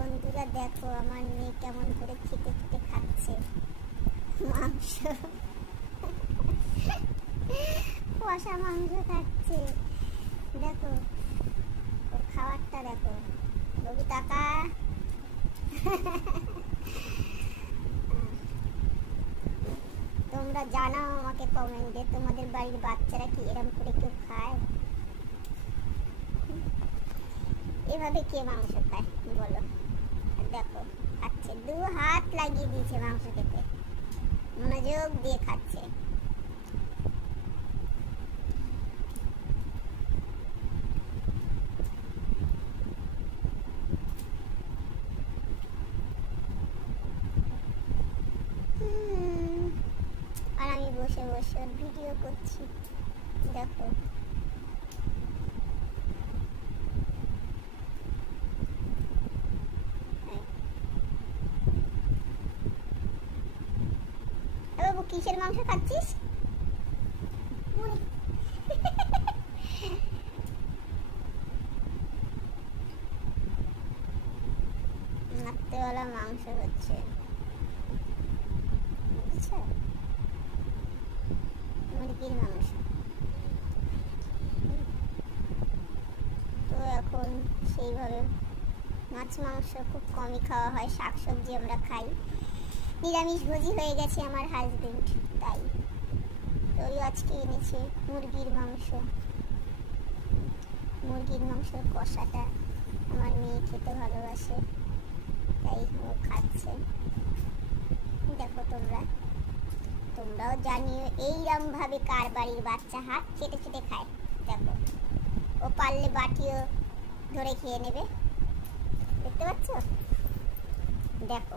বন্ধুরা দেখো আমার মেয়ে কেমন করে খেতে খেতে খাচ্ছে মাংস, কষা মাংস খাচ্ছে। দেখো ওর খাবারটা দেখো। বাবু টাকা তোমরা জানাও আমাকে কমেন্টে তোমাদের বাড়ির বাচ্চারা কি এরকম করে কেউ খায়? এভাবে কে মাংস খায় বলো? দেখো খাচ্ছে, 2 হাত লাগিয়ে দিয়েছে মাংস খেতে, মনোযোগ দিয়ে খাচ্ছে। আর আমি বসে বসে ভিডিও করছি দেখো। বাবু কিসের মাংস খাচ্ছিস? রাত্রেবেলা মাংস হচ্ছে, বুঝছো? মুরগির মাংস। তো এখন সেইভাবে মাছ মাংস খুব কমই খাওয়া হয়, শাকসবজি আমরা খাই। নিরামিষ ভোজি হয়ে গেছে আমার হাজবেন্ড, তাই ওই আজকে এনেছে মুরগির মাংস। মুরগির মাংসের কষাটা আমার মেয়ে খেতে ভালোবাসে, তাই ও খাচ্ছে। দেখো তোমরাও জানিও এইরকম ভাবে কার বাড়ির বাচ্চা হাত চেটে চেটে খায়। দেখো ও পারলে বাটিও ধরে খেয়ে নেবে, দেখতে পাচ্ছ? দেখো